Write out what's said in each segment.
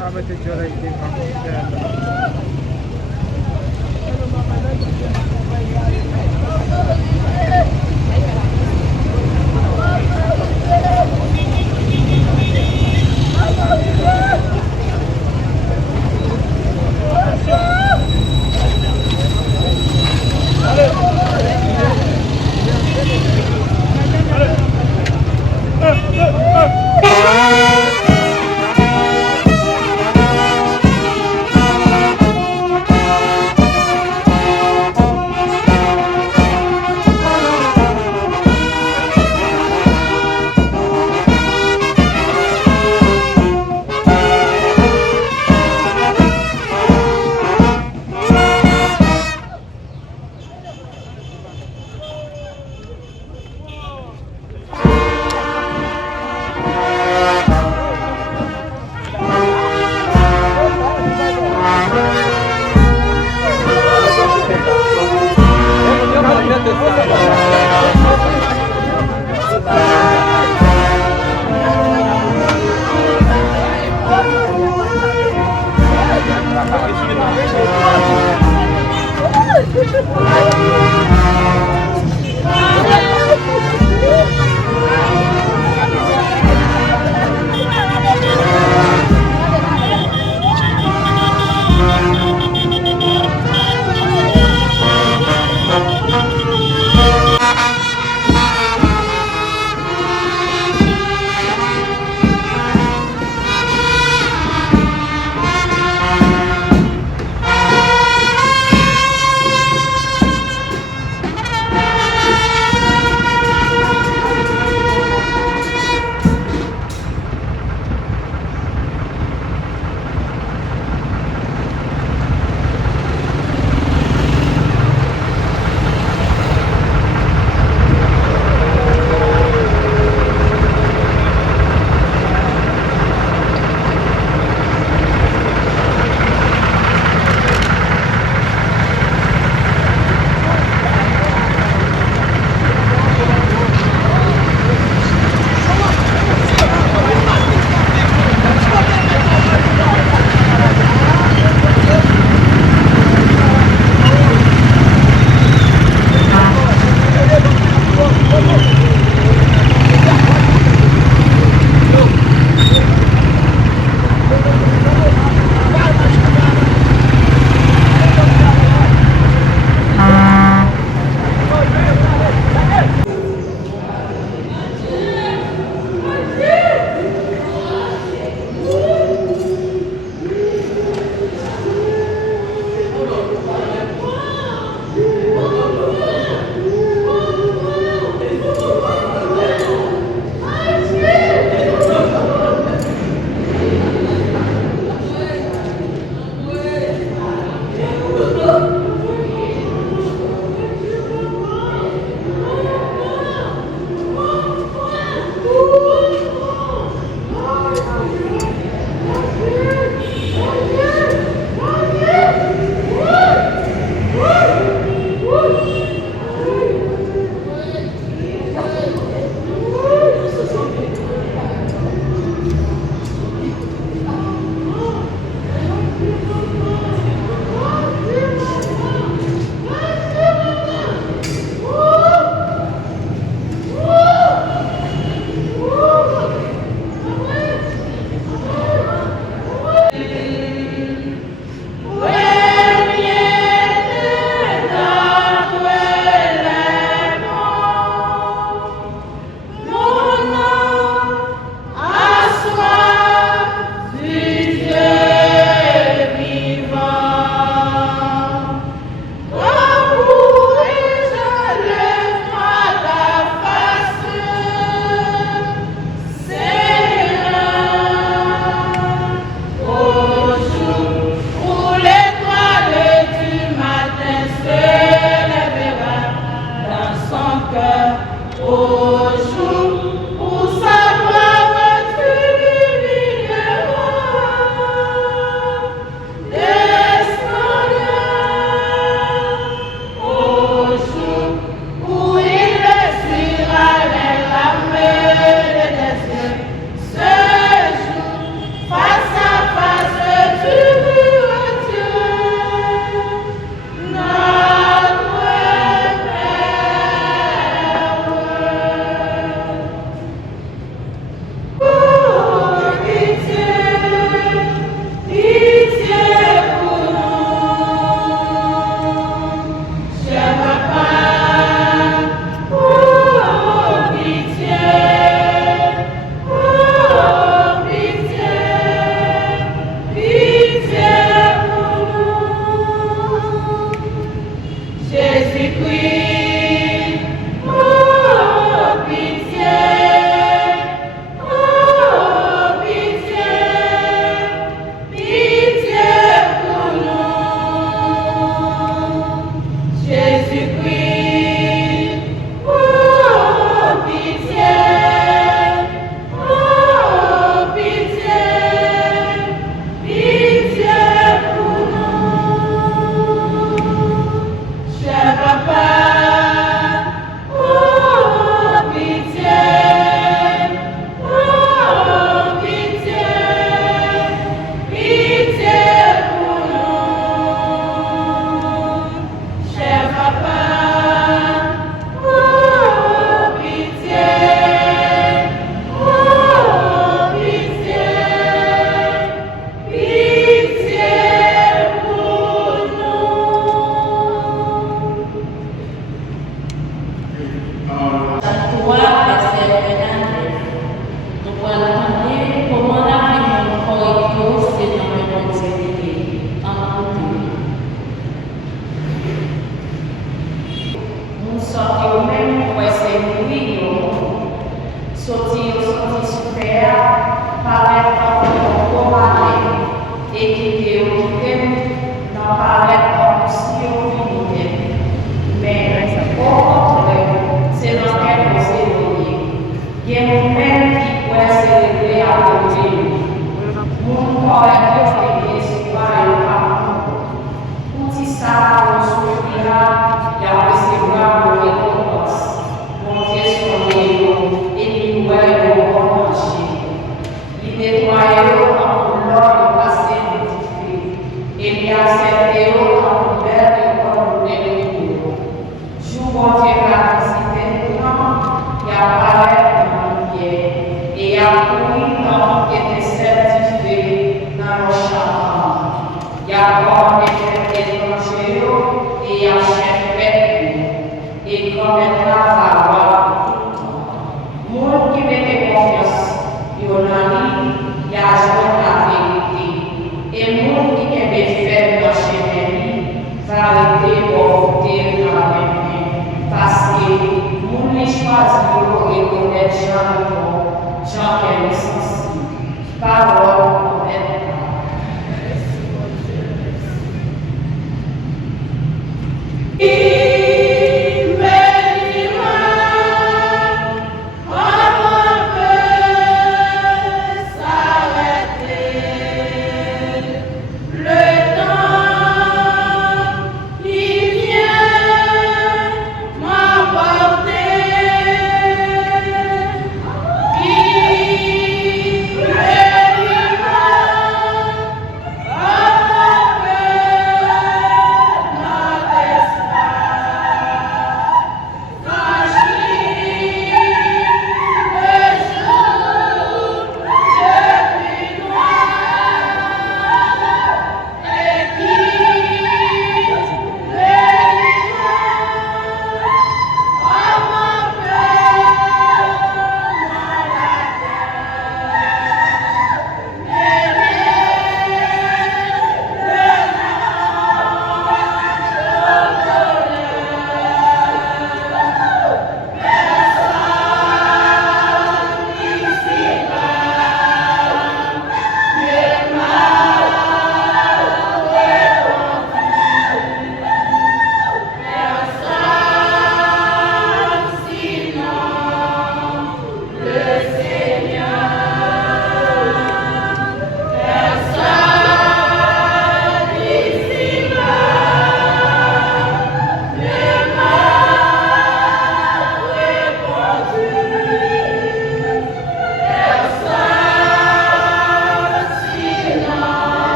Ahmet Öcalan değerli.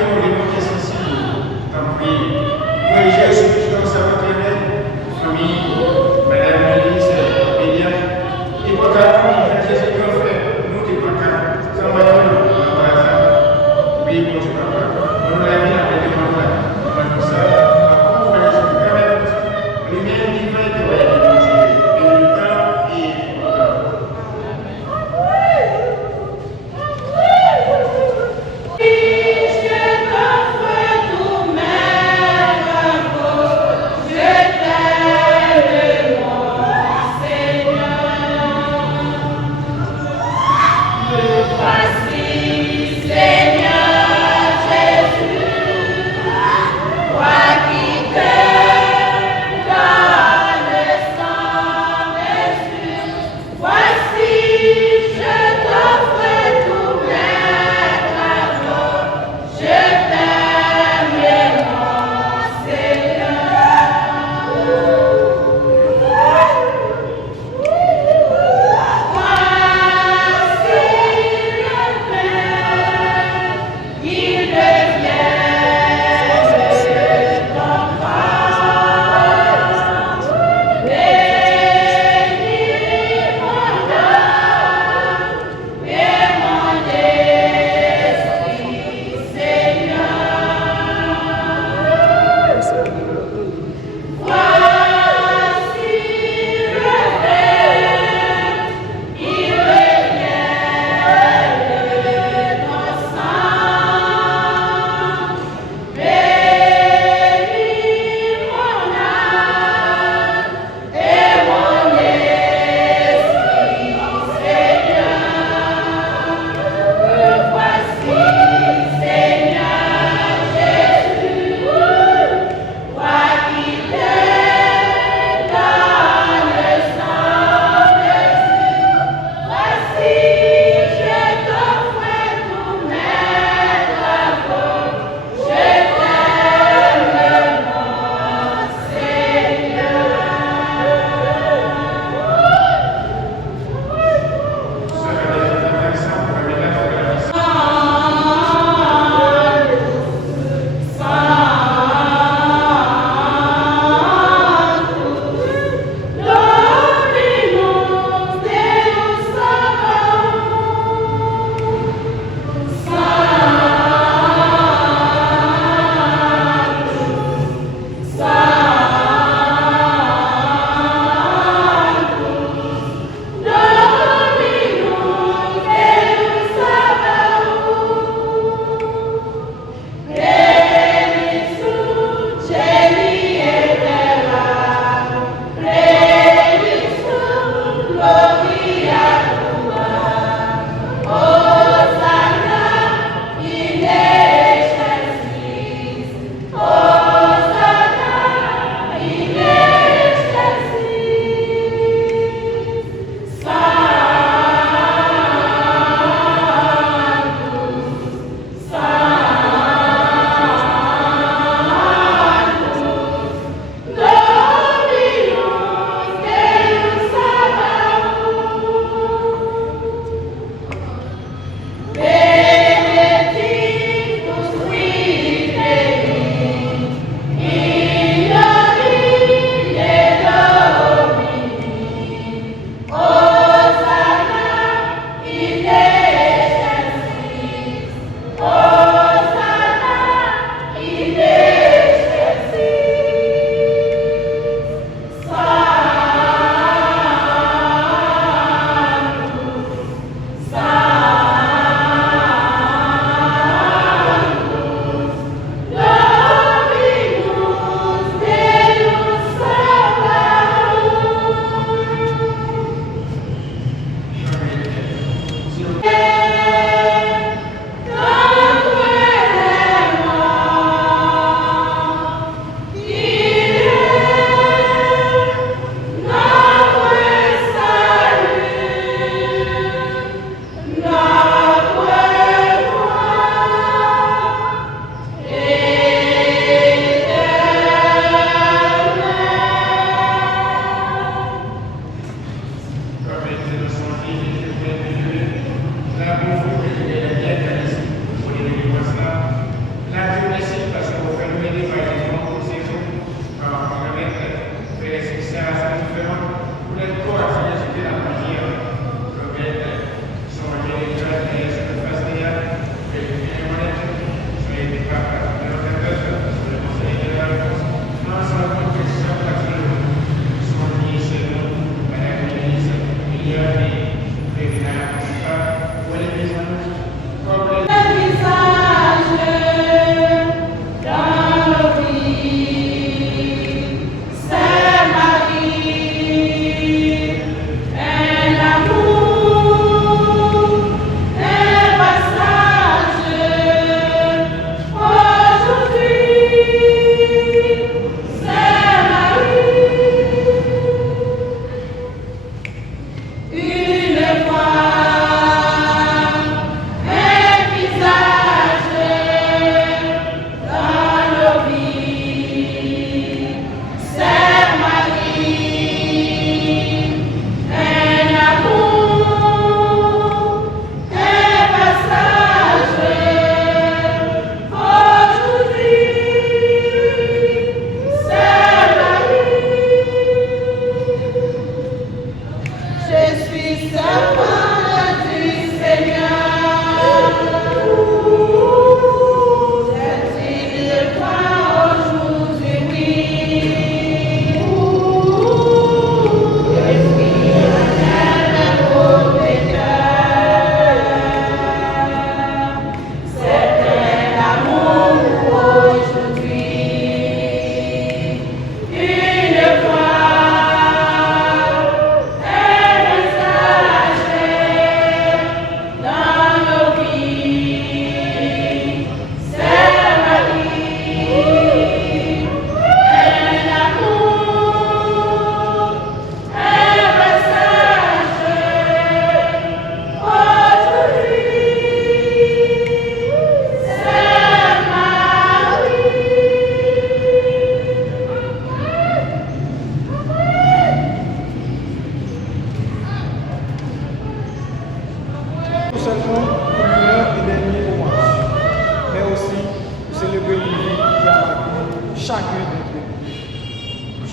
nous démontrer ceci, t'en prie. Oui, Jésus, dans sa retraite, famille, Madame Mélisse, Bélia, et pour qu'à Jésus qu'on fait, nous qui pas qu'à, sans madame, oui, bon Dieu, papa, nous l'avons appelé de mon frère, comme ça, à couvrir les autres, lui-même qui va être et le temps et le temps.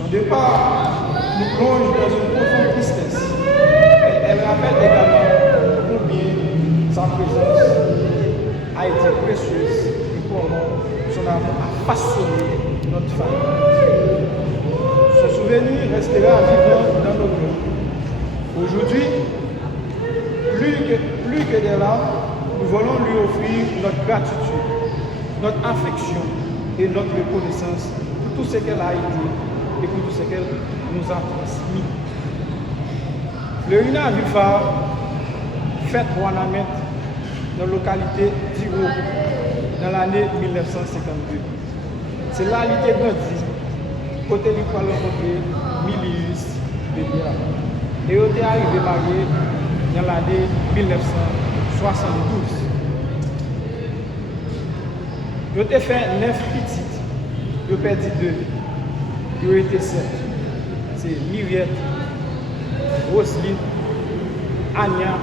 Son départ nous plonge dans une profonde tristesse. Et elle rappelle également combien sa présence a été précieuse et comment son amour a façonné notre famille. Ce souvenir restera vivant dans nos cœurs. Aujourd'hui, plus que des larmes, nous voulons lui offrir notre gratitude, notre affection et notre reconnaissance pour tout ce qu'elle a été et pour tout ce qu'elle nous a transmis. Fleurina Vifar fête Wanamet dans la localité d'Iro dans l'année 1952. C'est là qu'elle a grandi, côté du poil rencontré Milius Bélia. Et elle est arrivée mariée dans l'année 1972. Elle a fait 9 petites, elle a perdu 2. Elle a été 7. C'est Myriette, Roselyne, Anya,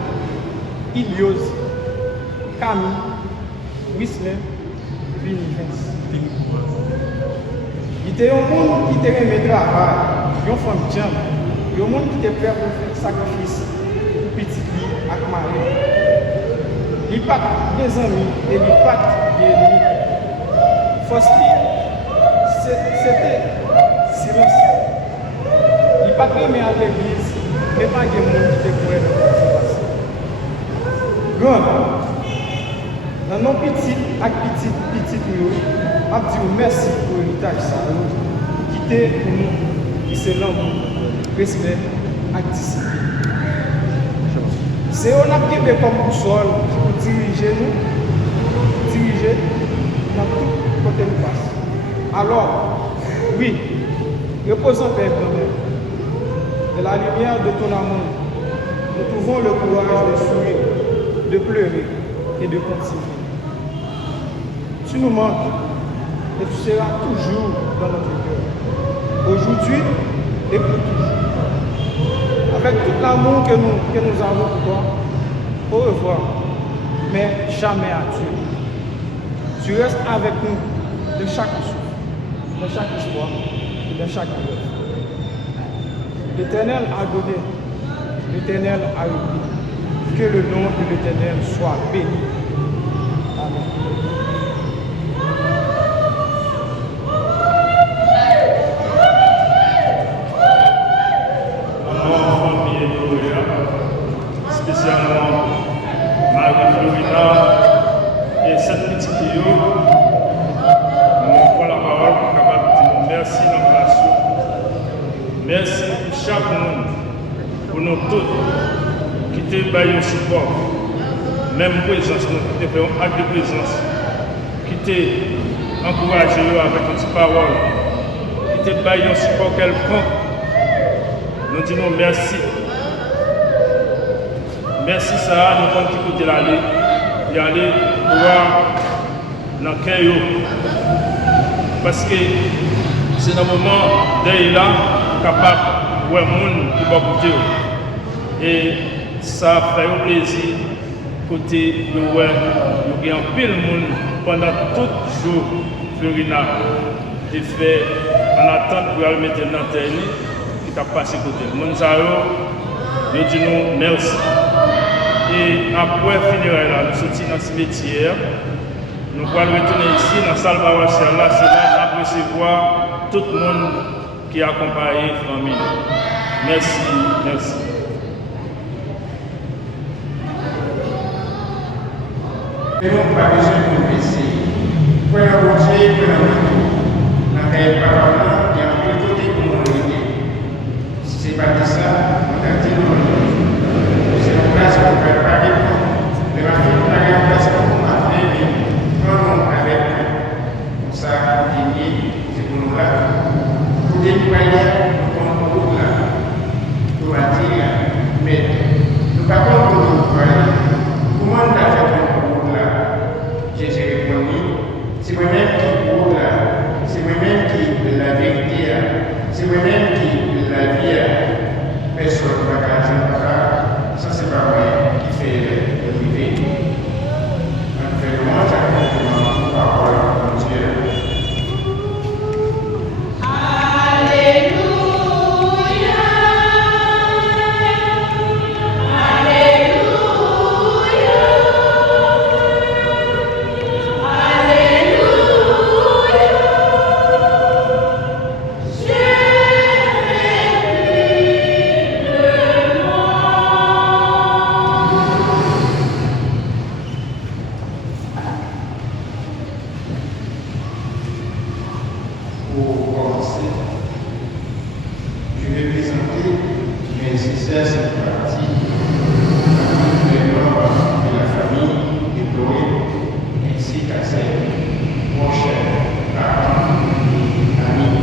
Ilios, Camille, Whistler, et puis Vince. Il y a un monde qui te remet travail, il y a une femme qui il y a un monde qui te prêt pour faire sacrifice pour petit lit avec Marie. Il n'y a pas des amis et il n'y a pas des ennemis. Fosti, c'était silence. Il n'y a pas de remet à l'église, mais pas de monde qui te pourrait dans la situation. Grand, dans nos petites et petites nous, je dis merci pour l'héritage qui était pour nous, qui c'est l'amour, respect et discipline. C'est on a qui comme boussole pour diriger dans tout côté nous passe. Alors, oui, reposons Père bonheur. De la lumière de ton amour, nous trouvons le courage de sourire, de pleurer et de continuer. Tu nous manques et tu seras toujours dans notre cœur. Aujourd'hui et pour toujours. Avec tout l'amour que nous avons pour toi, au revoir, mais jamais à Dieu. Tu restes avec nous de chaque souffle, de chaque histoire et de chaque vie. L'Éternel a donné, l'Éternel a repris. Que le nom de l'Éternel soit béni. Amen. Spécialement Marie-Florina et cette petite fille, nous prend la parole pour capable de dire merci dans la relation. Merci pour chaque monde, pour nous tous qui te baillent au support, même présence, nous qui te faisons acte de présence, qui te encouragé avec une petite parole, qui te baillent au support quelconque. Nous disons merci. Merci ça, nous comptons qui côté l'aller, y aller voir dans le cœur. Parce que c'est un moment d'être là, capable de voir les gens qui vont écouter. Et ça fait un plaisir côté de voir qu'il y a un pile de monde pendant tout le jour Fleurina et fait en attente pour aller mettre dans la terre qui t'a passé côté. Monzaro, nous disons merci. Et après finir là, nous sortons dans ce métier. Nous allons retourner ici dans la salle paroissiale. Là, c'est là qu'on recevoir tout le monde qui a accompagné la famille. Merci, merci. Nous n'avons pas besoin de confesser. Pour la routier, pour la moto, dans le parlement, il y a un peu de côté pour nous aider. Si ce n'est pas de ça, on a dit non. C'est une place pour préparer le raffinement, une place pour nous appeler, non avec comme ça, c'est pour nous là. Pour déployer, nous sommes là. Pour dire, mais nous ne pouvons pas nous déployer. Comment on a fait j'ai répondu, c'est moi-même qui cours là, c'est moi-même qui la vérité, c'est moi-même qui la vie. Personne ne va garder ça, c'est pas moi qui fait le privé. On fait le monde, ça parole de Dieu. Alléluia. pour commencer, je vais présenter mes nécessaires sympathies à tous les membres de la famille déplorée ainsi qu'à ses proches parents et amis.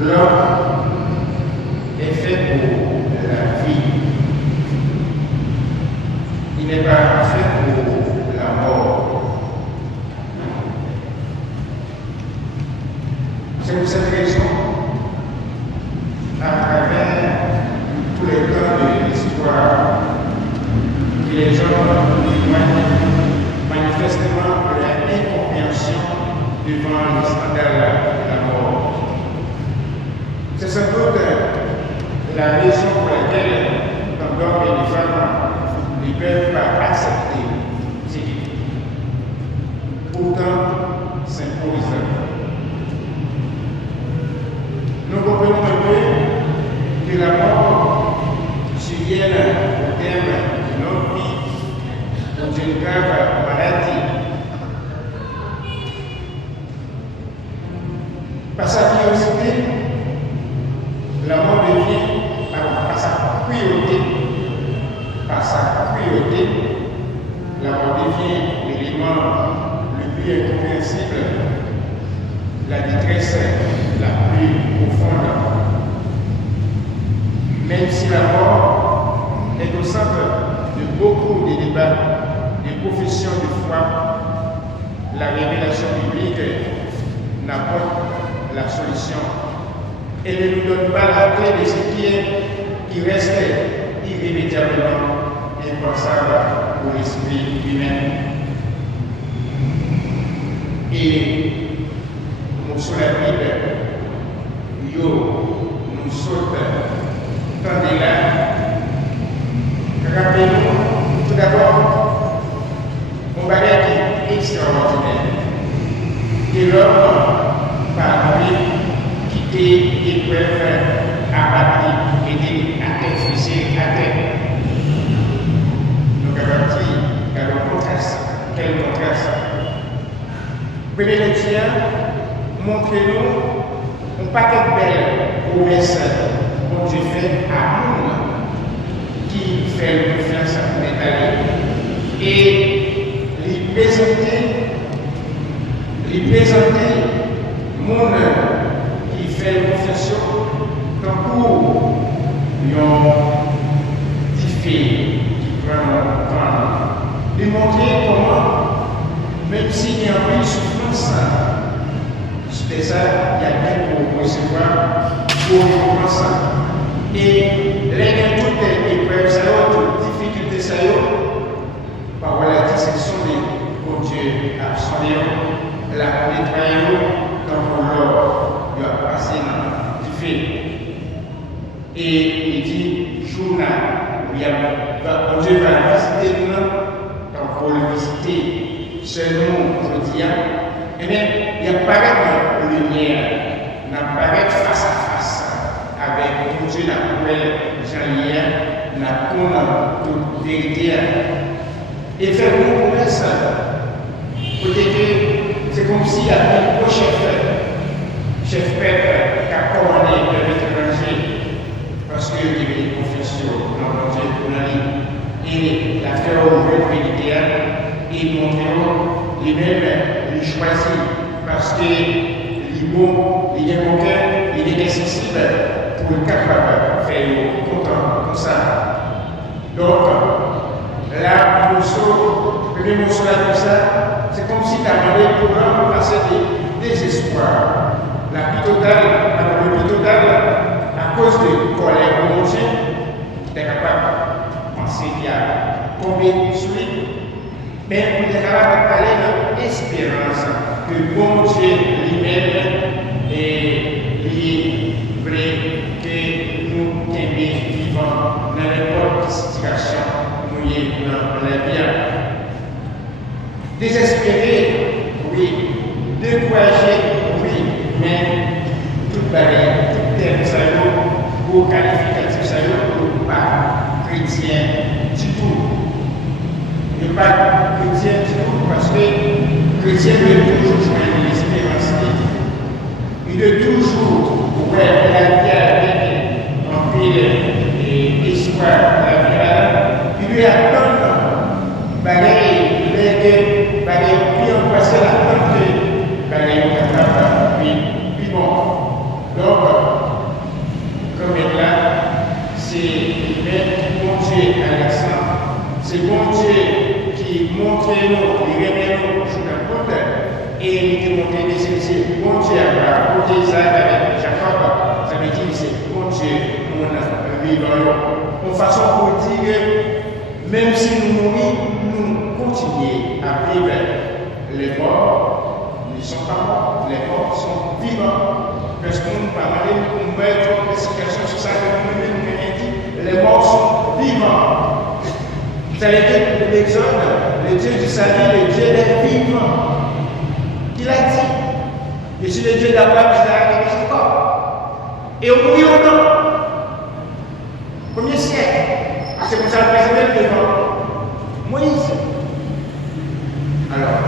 L'homme est fait pour la vie. Il n'est pas fait pour la mort. C'est pour cette raison, à travers tous les temps de l'histoire, que les gens témoignent manifestement de leur incompréhension devant le scandale de la mort. C'est sans doute la raison pour laquelle d'hommes et de femmes ne peuvent pas accepter ce qui pourtant s'impose. Nous comprenons un peu que la mort survienne au terme de notre vie ou d'une grave maladie. Par sa curiosité, la mort devient, par sa cruauté, la mort devient l'élément le plus incompréhensible, la détresse la plus profonde. Même si la mort est au centre de beaucoup de débats, de professions de foi, la révélation biblique n'apporte la solution. Elle ne nous donne pas la clé de ce qui reste irrémédiablement impensable pour l'esprit humain. Et nous sur la Bible, nous saute tant de là. Rappelez-nous tout d'abord un bagage qui est extraordinaire. Et l'homme, par lui, quitter épreuve, abattu, aider à infliger à terre. Nous garantis quel contraste. Premier lecture, montrez-nous un paquet de belles promesses dont Dieu fait à nous qui fait confiance à nous aller et les présenter monde qui fait confiance tant pour des filles qui prennent le temps de montrer comment, même s'il y a une souffrance, c'est ça, il y a bien pour recevoir, pour recommencer. Et les toutes les épreuves, toutes les difficultés, par voilà, ce sont des bon Dieu absolument, la nettoyons comme l'or doit passer dans du fait. Et il dit, journal, bon Dieu va visiter nous, donc pour le visiter seulement aujourd'hui, eh bien, il y a pareil lumière, n'apparaît face à face avec mon Dieu, la nouvelle Jean-Lien, la conne toute vérité. Et faire une promesse, peut-être c'est comme s'il y avait un chef prêtre qui a commandé de l'étranger parce qu'il y avait une confession dans mon Dieu pour la ligne. Et la faire ouvrir militaire et montrer lui-même, lui choisi parce que il est bon, il est bon cœur, il est accessible pour être capable de faire content comme ça. Donc, là, le premier morceau là comme ça, c'est comme si tu as demandé le programme passer des désespoirs. La vie totale, à cause de colère de mon Dieu, tu es capable de penser qu'il y a combien de souris, mais tu es capable de parler de l'espérance que bon Dieu lui-même est vrai que nous vivons dans n'importe quelle situation nous y dans la vie. Désespéré, oui. Découragé, oui. Mais toute barrière, tout terme, ça y est, pour qualificatif, ça y est, pas chrétien du tout. Il n'est pas chrétien du tout parce que chrétien, chrétien veut toujours joindre l'espérance de Dieu. Il veut toujours voir la vie avec un peu d'espoir, la vie là. Il lui attend, bagaille, puis on passe la tente, bagaille, puis bon. Donc, comme là, c'est bon Dieu à l'accent, c'est bon Dieu qui montre nous, il remet nous sur la porte, et il te montre des c'est bon Dieu à côté Isaac avec Jacob, ça veut dire c'est bon Dieu, mon vivant. En façon pour dire, même si nous mourons, nous continuons à vivre. Les morts ne sont pas morts, les morts sont vivants. Parce qu'on nous parle, on va être en explication sur ça, les morts sont vivants. Ça veut dire que l'Exode, le Dieu du salut, le Dieu des vivants. Il a dit, je suis le Dieu d'Abraham, d'Isaac et de Jacob. Et on mourit au nom. Combien de siècles? C'est comme ça le président devant Moïse. Alors,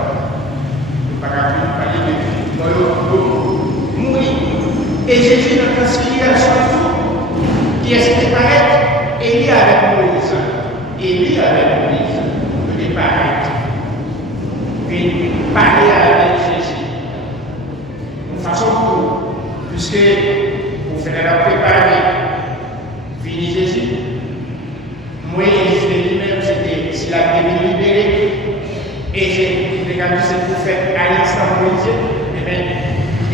nous ne pouvons pas parler de mourir. Et Jésus n'a transféré à son tour, qui est séparé, Élie avec Moïse. Élie avec Moïse, nous déparé. Puis parler avec Jésus. Une façon pour, puisque vous faites la préparer, fini Jésus. Moïse lui-même, c'était s'il a été libéré, et j'ai regardé ce que vous faites à l'instant Moïse, mais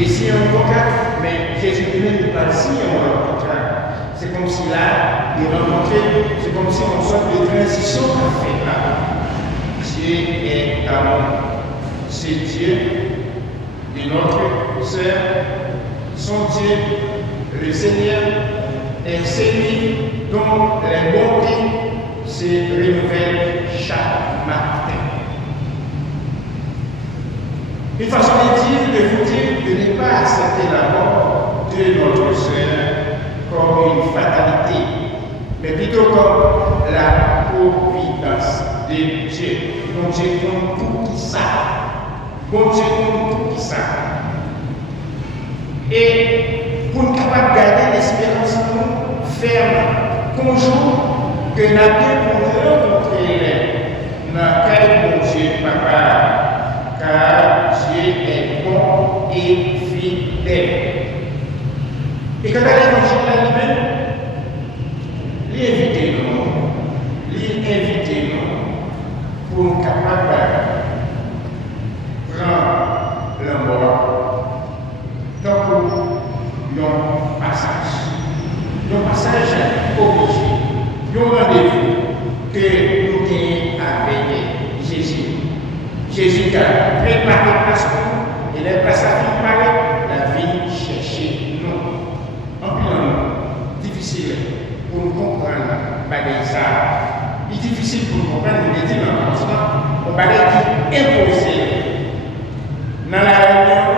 et si on rencontre, mais Jésus lui-même ne parle si on rencontre. C'est comme si là, il rencontrait, c'est comme si on sorte de transition qu'on fait là. Dieu est amour. C'est Dieu de notre Sœur, son Dieu, le Seigneur, est celui dont les bontés se renouvellent chaque matin. Une façon de vous dire de ne pas accepter la mort de notre Sœur comme une fatalité, mais plutôt comme la providence de Dieu. Bon Dieu compte tout qui ça. Bon Dieu compte tout qui ça. Et pour nous capables de garder l'espérance ferme, qu'un jour, que nous avons rencontré dans quel bon Dieu, Papa, car Dieu est bon et fidèle. Et quand l'évangile lui-même, l'invitez-nous pour nous capables de prendre la mort. Donc, un passage obligé, un rendez-vous que nous gagnons avec Jésus. Jésus a préparé la place pour nous, et la place a préparé la vie chercher nous. En plus, difficile pour nous comprendre ça. Il est difficile pour nous comprendre, nous dit dans le continent, on va dire impossible dans la réunion,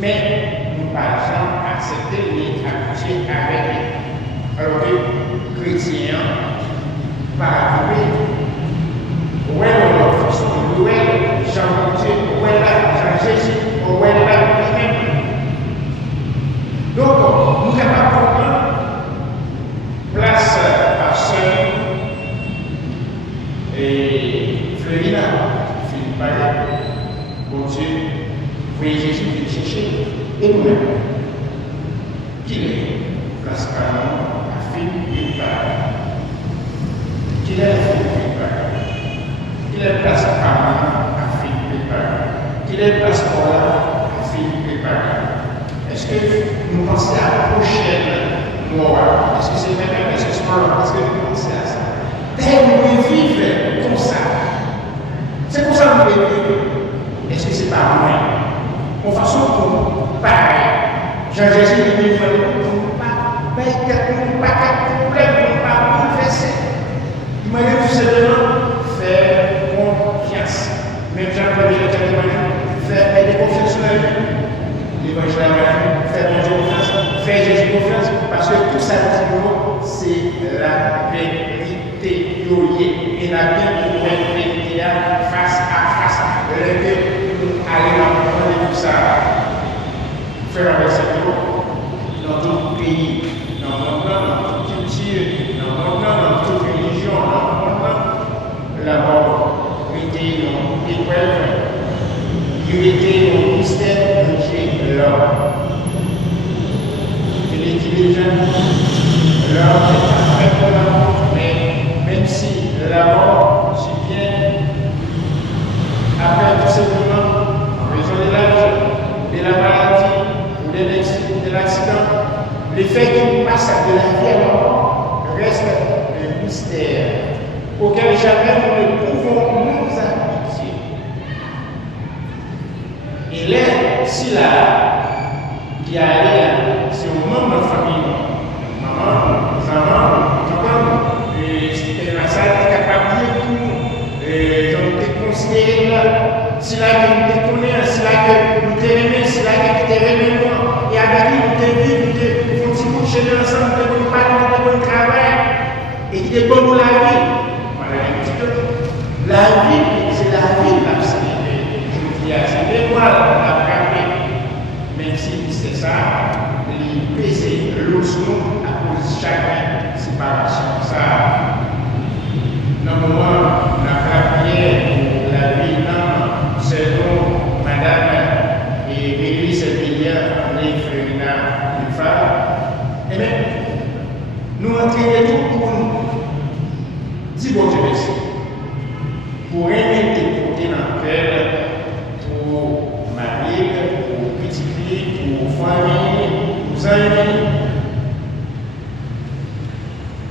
mais nous ne pouvons jamais accepter ni accoucher avec eux. Alors que chrétiens, par après, où est notre façon, où est Jean-Dieu, où est là Jean-Jésus, où est là lui-même. Donc, nous sommes capables de comprendre place à seul et Fleurina, Philippe Palais, bon Dieu, voyez Jésus qui le chercher, et nous-mêmes, qu'il est place Canon, à Philippe Palais, qu'il est Philippe Palais, qu'il est place Canon, à Philippe Palais, qu'il est place Paula, à Philippe Palais. Est-ce que nous pensons à la prochaine mort? Est-ce que c'est même est-ce que c'est pas parce que nous pensons à ça? D'ailleurs, nous pouvons vivre comme ça. C'est comme ça que nous pouvons vivre. Est-ce que c'est pas vrai? En façon pour pareil. Jean-Jésus nous dit qu'il ne faut pas bouleverser. Il m'a dit tout simplement faire confiance. Même Jean-Paul dit faire des confiance sur la vie. L'évangile fait mon Dieu confiance, fait Jésus confiance, parce que tout ça, c'est la vérité. Et la bien trouvé vérité face à face. faire avec cette eau dans tout pays, dans le monde, dans toute culture, dans le monde, dans toute religion, dans le monde, la mort était une épreuve, il était un mystère de Dieu, l'homme. Il est déjà l'homme est très bon, mais même si la mort survient après tout simplement en raison de l'âge, de la maladie ou de l'accident, le fait qu'il passe de la vie à la mort reste un mystère auquel jamais nous ne pouvons nous habituer. Et là, si là, qui a allé, c'est au nom de la famille, maman, les enfants, c'était la salle qui est capable de nous, donc de considérer là, si là que nous te connaissons, si là que nous te aimons, si là que tu te remettons, et avec lui, nous te vivons, nous te faisons coucher ensemble, nous te faisons parler, nous te faisons travail, et qui te donne la vie. Voilà un petit peu. La vie, c'est la vie, là, c'est les mémoires, la frappée. Même si c'est ça, il pèse l'osmo à cause de chaque séparation. Ça, normalement, la prière pour la vie, non, selon Madame et Église Emilia, les Fémina, les femmes, et bien, nous entraînons tout pour nous. Dis bon Dieu merci. Pour aimer tes côtés dans le cœur, pour marier, pour petit fille, pour famille, pour amis.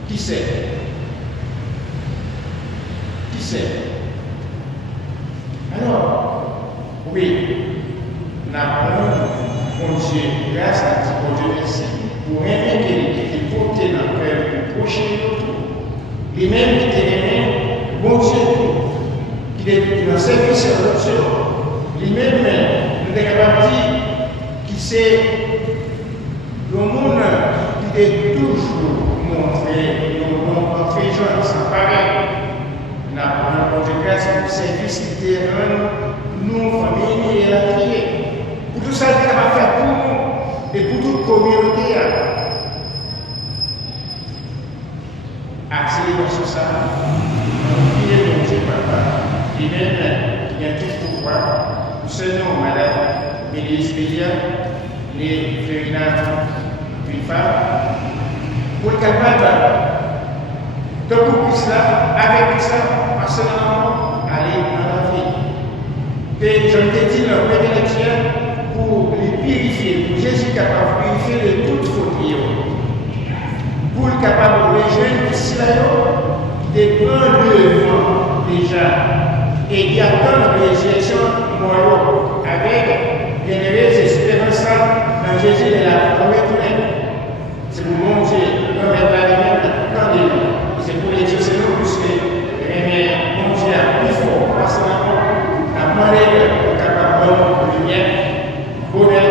Qui sait? Qui sait? Alors, oui, nous avons, mon Dieu, grâce à Dieu, mon Dieu merci, pour aimer tes côtés dans le cœur, pour procher l'autre. Les mêmes qui t'aiment, bon Dieu, qui est dans le service de l'autre, les mêmes, nous sommes capables de dire qui c'est le monde qui est toujours montré, notre gens sans pareil. Nous avons notre grâce pour le service qui terrain, nous, famille et la prière. Pour tout ça, nous sommes capables de faire pour nous et pour toute communauté. Accélérons sur ça. On prie mon Dieu, papa. Et même, il y a tout pouvoir. Nous sommes Madame Mélisse Bélia, les féminins, une femme, pour être capable de beaucoup cela, avec ça, personnellement, aller dans la vie. Et je t'ai dit, leur prédilection, pour les purifier, pour Jésus capable de purifier de toute faute. Pour le capable de rejoindre ici là, qui dépend de vent déjà, et qui attend la résurrection moyenne avec généreuse espérance dans Jésus de la retourner. C'est pour mon Dieu, l'homme est là lui-même dans les noms. C'est pour les dieux, c'est nous plus que mon Dieu a plus fort, personnellement, à demander le capable de lumière, bonheur.